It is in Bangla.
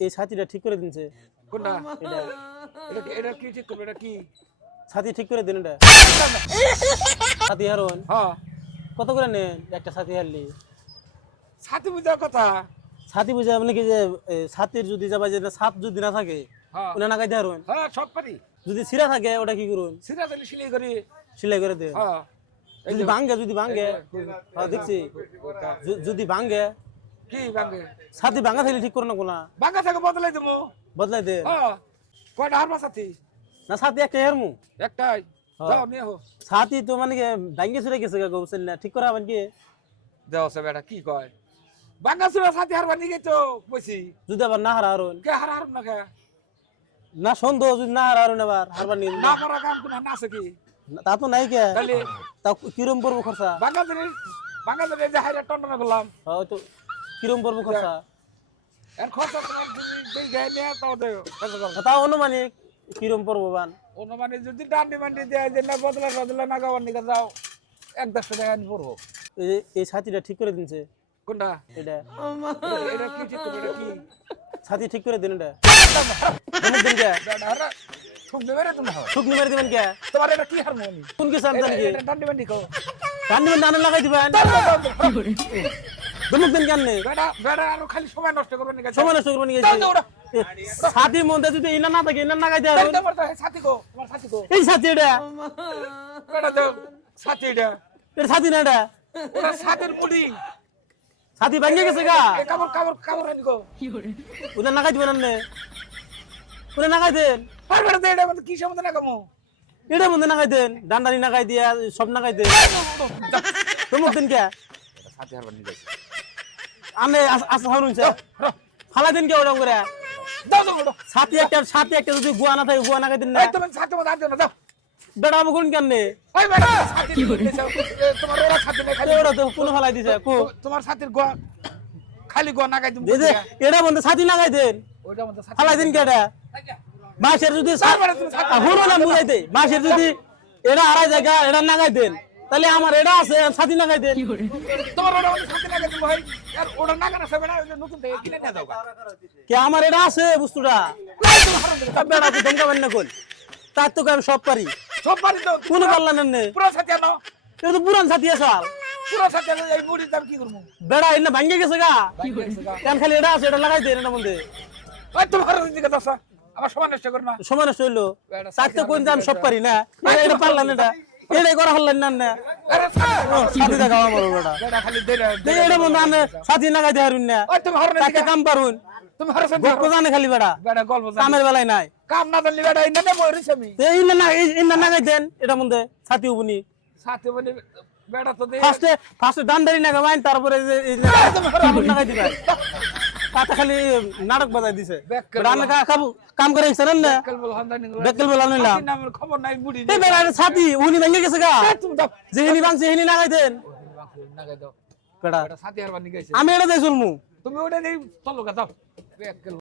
এই ছাতিটা ঠিক করে দিনছে কোনটা? এটা এটা কি- ঠিক করবে? এটা কি? ছাতি ঠিক করে দিন এটা। ছাতি হারুন। হ্যাঁ কত করে নেন? একটা ছাতি হারলি। ছাতি বুঝার কথা? ছাতি বুঝে মানে কি যে ছাতির যদি যাবা যে ছাত যদি না থাকে ওটা না গাইতে হারুন। হ্যাঁ সব পারি। যদি সিরা থাকে ওটা কি করুন? সিরা দিলে সিলাই করি। সিলাই করে হ্যাঁ যদি ভাঙ্গে যদি ভাঙ্গে। হ্যাঁ দেখছি। যদি ভাঙ্গে কি বাঙ্গে ছাতি ভাঙ্গা থাকলে ঠিক করে না কোনা বাঙ্গা থেকে বদলাই দেবো। বদলাই দে। হ্যাঁ কয়টা হারবা সাথী? না ছাতি একটা হেরমু। একটাই। হ্যাঁ। যাও নিয়ে হো ছাতি তো মানে ভাঙ্গে চুরে গেছে গা গোসল না? ঠিক করা হবেন কি? যাও সে বেটা কি কয়? বাঙ্গা সুরা সাথী হারবা নিয়ে তো বসি যদি আবার না হারা হারুন। কে হার হারব না কে? না সন্দেহ যদি না হারা হারুন আবার হারবার নিয়ে না পারা কাম কোন না আছে কি? তা তো নাই কে। তাহলে তা কিরম পড়ব খরচা? বাঙ্গা দিনে যে হাইরা টন্ডনা করলাম। হয়তো কিরম পড়ব খরচা? এর খরচা তোমার যেই নিয়ে তাও অনুমানিক কিরম পড়ব বান? অনুমানে যদি ডান্ডি মান্ডি দেয় যে না বদলা বদলা না গাওয়ার নিকে যাও এক দেড়শো টাকা আমি পড়ব। এই এই ছাতিটা ঠিক করে দিনছে? কোনটা? এটা। এটা- কি ঠিক করবে? এটা কি? ছাতি ঠিক করে দিন এটা। দিন কে? তুমি দিবেন কে? তোমার এটা কি হারমোনি কোন কি চান জানি কি? এটা ডান্ডি মান্ডি কও কান্দি নানা লাগাই দিবেন। ধমক দিন কেন বেটা বেটা আরও খালি সময় নষ্ট করবে নিকে? সময় নষ্ট করবেন দাও, দাও, মধ্যে যদি ইনা না থাকে ইনা না গাইতে দাও, হারুন দাও, আমার তো সাথী কো তোমার সাথী কো এই ছাতি এটা? বেটা দাও সাথী এটা। এটা ছাতি না এটা? ওরা সাথীর মুড়ি ছাতি ভাঙ্গে গেছে গা। ওদের নাগাই দিবেন আপনি? ওদের নাগাই দেন আর বেটা দে এটা কি সম্বন্ধে না কামো? এটার মধ্যে নাগাই দেন ডান্ডারি নাগাই দিয়া সব নাগাই দেন ধমক দিন কে? সাথী হারবার নিয়ে আমি আসা হারুন ফালা দিন কে ওরকম করে? দাও দাও ছাতি একটা ছাতি একটা যদি গুয়া না থাকে গুয়া নাগাই দিন না। তুমি সাথী মত আনছো না দাও বেড়া আমি কোন কেন নেই ওই বেটা সাথী যাও। তোমার ওরা সাথী নেই খালি ওরা তো কোনো ফালাই দিছে কো। তোমার সাথীর গোয়া খালি গোয়া নাগাই তুমি এই যে এটা মধ্যে ছাতি নাগাই দেন ওইটা মধ্যে সাথী ফালাই দিন কে এটা? মাসের যদি তারপরে তুমি ছাতি- না মুড়াই দে মাসের যদি এটা আড়াই জায়গা এটা নাগাই দেন। তাহলে আমার এটা আছে ছাতি নাগাই দেন। তোমার ওটা সাথী নাগাই তুমি ভাই। আর ওটা না সেবে না নতুন থেকে কিনে নিয়ে যাও কে আমার এটা আছে বস্তুটা? তা বেড়া তো ধমকাবেন না কোন তার তো আমি সব পারি। সব বাড়ি কোনো পারলেন না। পুরো সাথী আনো। এটা তো পুরান ছাতি আছে আর। পুরো সাথী আনো এই মুড়ির দাম কি করব? বেড়া এনে ভাঙ্গে গেছে গা। কেন খালি এটা আছে এটা লাগাই দেন এটা মধ্যে। ওই তোমার হারাম দিকে দশা আমার সমান নষ্ট কর না। সমান হইল। চারটে কোন আমি সব পারি না। এটা- পারলাম এটা। এটাই করা হলেন না না। দেখা আমার। এটা হারুন না কাম পারুন গল্প জানে খালি বেড়া। কামের বেলায় নাই। কাম না জানলি ইন্না না না এটা সাথে তো ফার্স্টে ফার্স্টে তারপরে এই তাতে খালি নাটক বাজাই দিছে। রান্না কা- কাম কাম করে ইচ্ছা না? বেকল বলা নিলাম নামের খবর নাই বুড়ি এই বেলা ছাতি উনি ভেঙে গেছে গা। তুমি বাং যেহিনি বানি গেছে। আমি এটা দিয়ে চলমু। তুমি ওটা নেই চলো গা বেক্কেল